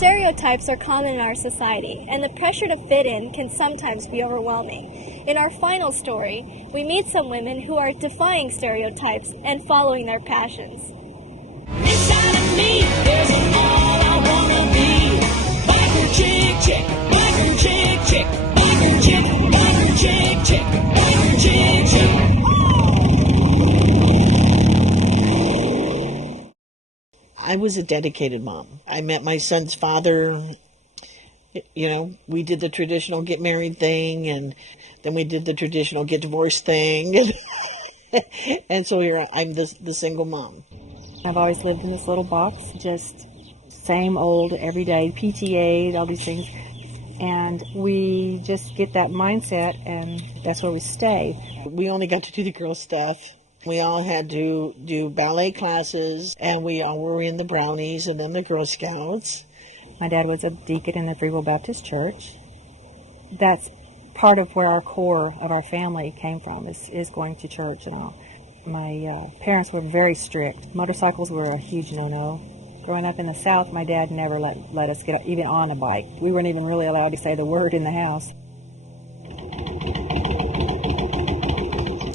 Stereotypes are common in our society, and the pressure to fit in can sometimes be overwhelming. In our final story, we meet some women who are defying stereotypes and following their passions. Inside of me, there's all I wanna be. Biker chick, chick, biker chick, chick, biker chick, biker chick, chick, biker chick, chick. I was a dedicated mom. I met my son's father. You know, we did the traditional get married thing, and then we did the traditional get divorced thing. And so here I'm the single mom. I've always lived in this little box, just same old everyday PTA, all these things. And we just get that mindset, and that's where we stay. We only got to do the girl stuff. We all had to do ballet classes, and we all were in the Brownies and then the Girl Scouts. My dad was a deacon in the Free Will Baptist Church. That's part of where our core of our family came from, is going to church and all. My parents were very strict. Motorcycles were a huge no-no. Growing up in the South, my dad never let us get even on a bike. We weren't even really allowed to say the word in the house.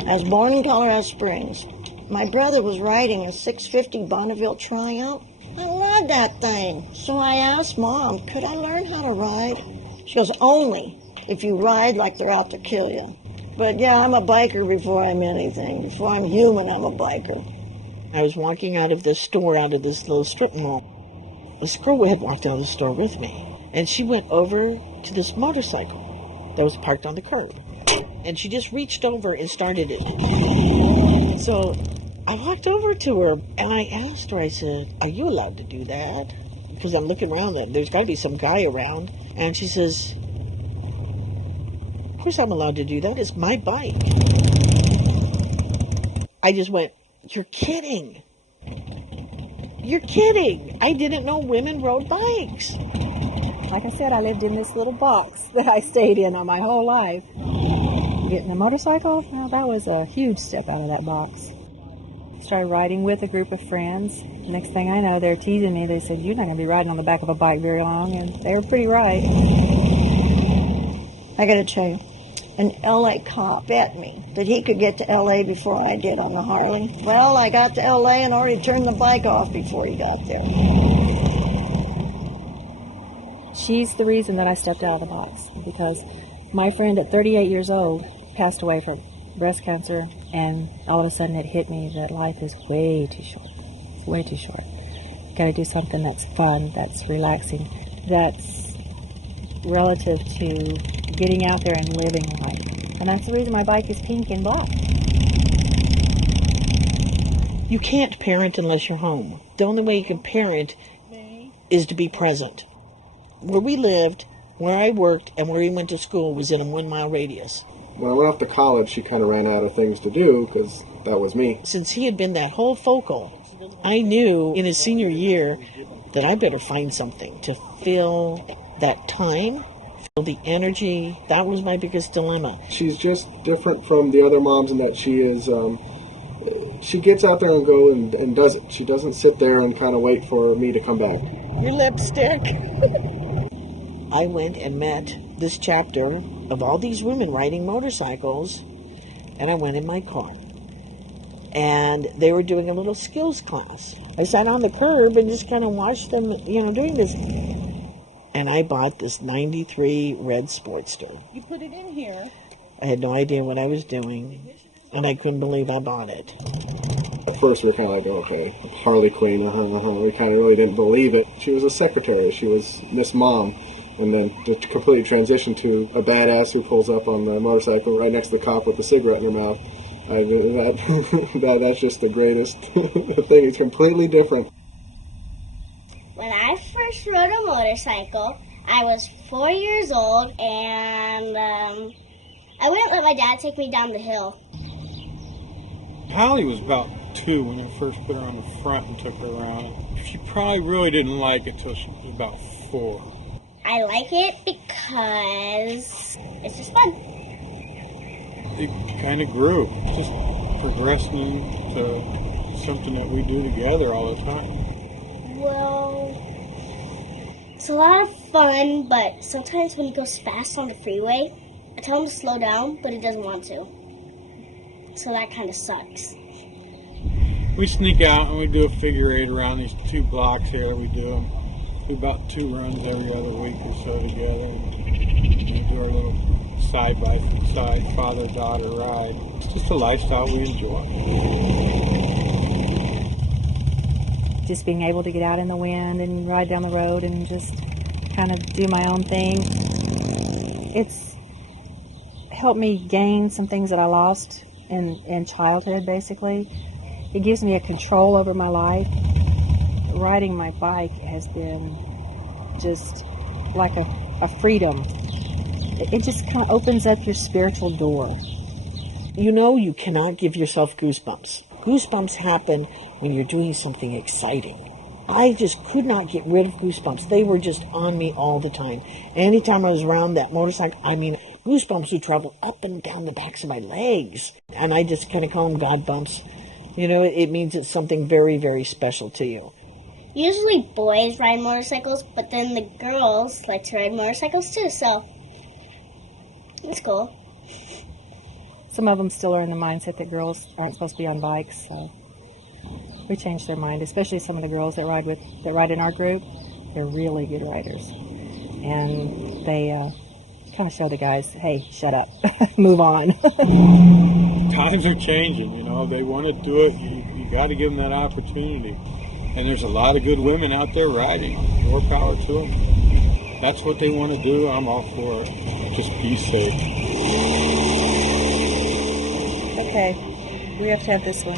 I was born in Colorado Springs. My brother was riding a 650 Bonneville Triumph. I love that thing. So I asked Mom, could I learn how to ride? She goes, only if you ride like they're out to kill you. But yeah, I'm a biker before I'm anything. Before I'm human, I'm a biker. I was walking out of this store, out of this little strip mall. This girl had walked out of the store with me, and she went over to this motorcycle that was parked on the curb. And she just reached over and started it. So I walked over to her, and I asked her, I said, are you allowed to do that? Because I'm looking around, and there's got to be some guy around. And she says, of course I'm allowed to do that. It's my bike. I just went, you're kidding. You're kidding. I didn't know women rode bikes. Like I said, I lived in this little box that I stayed in all my whole life. Getting a motorcycle, well, that was a huge step out of that box. Started riding with a group of friends. Next thing I know, they're teasing me. They said, you're not going to be riding on the back of a bike very long, and they were pretty right. I got to tell you, an L.A. cop bet me that he could get to L.A. before I did on the Harley. Well, I got to L.A. and already turned the bike off before he got there. She's the reason that I stepped out of the box, because my friend at 38 years old passed away from breast cancer, and all of a sudden it hit me that life is way too short. It's way too short. Got to do something that's fun, that's relaxing, that's relative to getting out there and living life. And that's the reason my bike is pink and black. You can't parent unless you're home. The only way you can parent is to be present. Where we lived, where I worked, and where he went to school was in a 1 mile radius. When I went off to college, she kind of ran out of things to do because that was me. Since he had been that whole focal, I knew in his senior year that I better find something to fill that time, fill the energy. That was my biggest dilemma. She's just different from the other moms in that she is, she gets out there and go and does it. She doesn't sit there and kind of wait for me to come back. Your lipstick. I went and met this chapter of all these women riding motorcycles, and I went in my car. And they were doing a little skills class. I sat on the curb and just kind of watched them, doing this. And I bought this 93 red Sportster. You put it in here. I had no idea what I was doing, and I couldn't believe I bought it. At first we were kind of like, okay, Harley Quinn, we kind of really didn't believe it. She was a secretary. She was Miss Mom. And then to completely transition to a badass who pulls up on the motorcycle right next to the cop with a cigarette in her mouth. That's just the greatest thing. It's completely different. When I first rode a motorcycle, I was 4 years old, and I wouldn't let my dad take me down the hill. Holly was about 2 when I first put her on the front and took her around. She probably really didn't like it till she was about 4. I like it because it's just fun. It kind of grew, just progressing to something that we do together all the time. Well, It's a lot of fun, but sometimes when it goes fast on the freeway, I tell him to slow down, but he doesn't want to. So that kind of sucks. We sneak out and we do a figure eight around these 2 blocks here. We do about 2 runs every other week or so together. And we do our little side-by-side father-daughter ride. It's just a lifestyle we enjoy. Just being able to get out in the wind and ride down the road and just kind of do my own thing. It's helped me gain some things that I lost in childhood, basically. It gives me a control over my life. Riding my bike has been just like a freedom. It just kind of opens up your spiritual door. You know, you cannot give yourself goosebumps. Goosebumps happen when you're doing something exciting. I just could not get rid of goosebumps. They were just on me all the time. Anytime I was around that motorcycle, goosebumps would travel up and down the backs of my legs. And I just kind of call them God bumps. You know, it means it's something very, very special to you. Usually boys ride motorcycles, but then the girls like to ride motorcycles too, so it's cool. Some of them still are in the mindset that girls aren't supposed to be on bikes, so we changed their mind, especially some of the girls that ride in our group. They're really good riders. And they kind of show the guys, hey, shut up, move on. Times are changing, you know. They want to do it. You got to give them that opportunity. And there's a lot of good women out there riding. More power to them. That's what they want to do. I'm all for it. Just be safe. Okay, we have to have this one.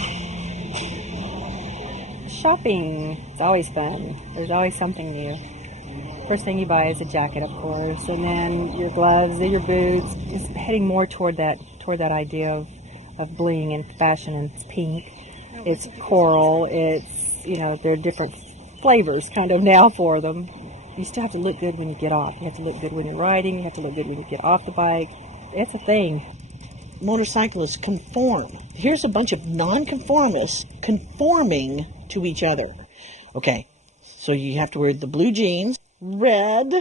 Shopping. It's always fun. There's always something new. First thing you buy is a jacket, of course, and then your gloves, then your boots. It's heading more toward that idea of bling and fashion, and it's pink, it's coral, it's, you know, there are different flavors kind of now for them. You still have to look good when you get off. You have to look good when you're riding. You have to look good when you get off the bike. It's a thing. Motorcyclists conform. Here's a bunch of non-conformists conforming to each other. Okay, so you have to wear the blue jeans, red,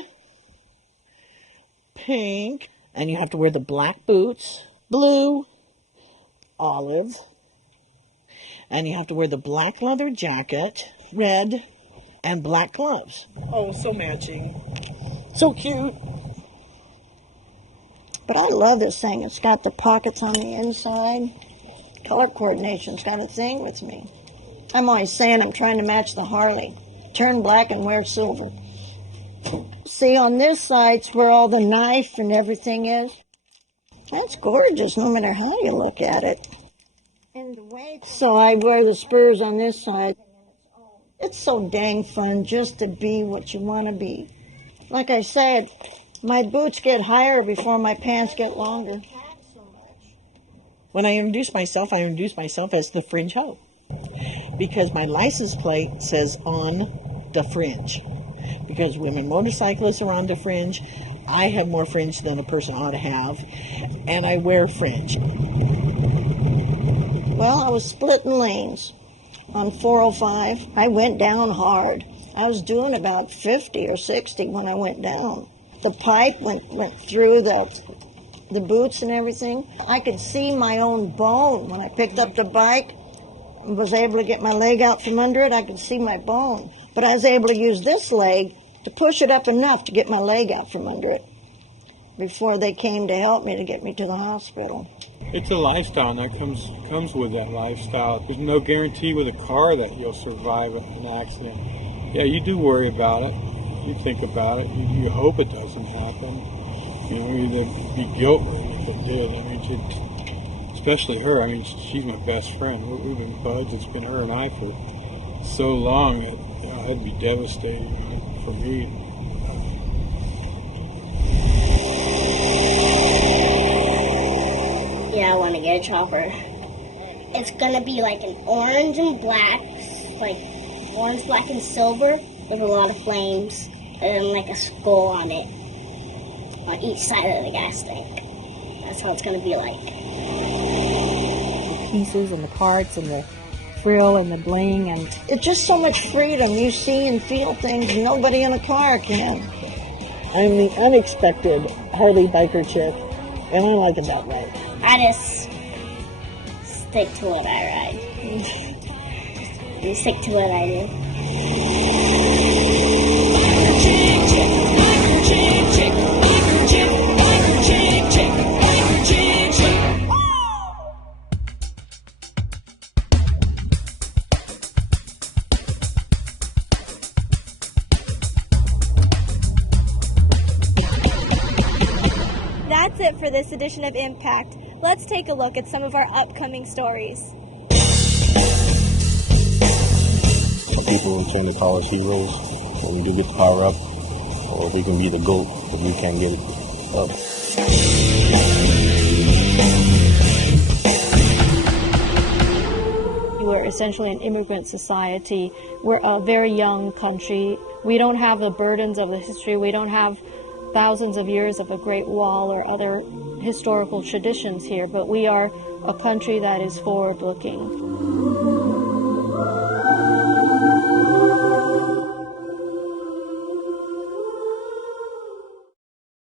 pink, and you have to wear the black boots, blue, olive, and you have to wear the black leather jacket, red, and black gloves. Oh, so matching. So cute. But I love this thing. It's got the pockets on the inside. Color coordination's got a thing with me. I'm always saying I'm trying to match the Harley. Turn black and wear silver. See, on this side's where all the knife and everything is. That's gorgeous, no matter how you look at it. And the weight. So I wear the spurs on this side. It's so dang fun just to be what you want to be. Like I said, my boots get higher before my pants get longer. When I introduce myself as the Fringe Hoe. Because my license plate says on the fringe. Because women motorcyclists are on the fringe. I have more fringe than a person ought to have. And I wear fringe. Well, I was splitting lanes on 405. I went down hard. I was doing about 50 or 60 when I went down. The pipe went through the boots and everything. I could see my own bone when I picked up the bike and was able to get my leg out from under it. I could see my bone. But I was able to use this leg to push it up enough to get my leg out from under it before they came to help me to get me to the hospital. It's a lifestyle, and that comes with that lifestyle. There's no guarantee with a car that you'll survive an accident. Yeah, you do worry about it. You think about it. You hope it doesn't happen. You know, you'd be guilt-ridden if it did. I mean, especially her. I mean, she's my best friend. We've been buds. It's been her and I for so long that, you know, it'd be devastating for me. Yeah, I want to get a chopper. It's gonna be like an orange and black, like orange, black, and silver with a lot of flames, and then like a skull on it, on each side of the gas tank. That's how it's gonna be like. The pieces and the parts and the frill and the bling, and It's just so much freedom. You see and feel things nobody in a car can. I'm the unexpected Harley biker chick, and I like it that way. I just stick to what I ride. You stick to what I do. Biker chick, chick, biker chick, biker chick, chick, biker chick, chick. That's it for this edition of Impact. Let's take a look at some of our upcoming stories. Some people tend to call us heroes when we do get the power up, or we can be the GOAT if we can't get it up. we're essentially an immigrant society. We're a very young country. We don't have the burdens of the history. We don't have thousands of years of the Great Wall or other historical traditions here, but we are a country that is forward-looking.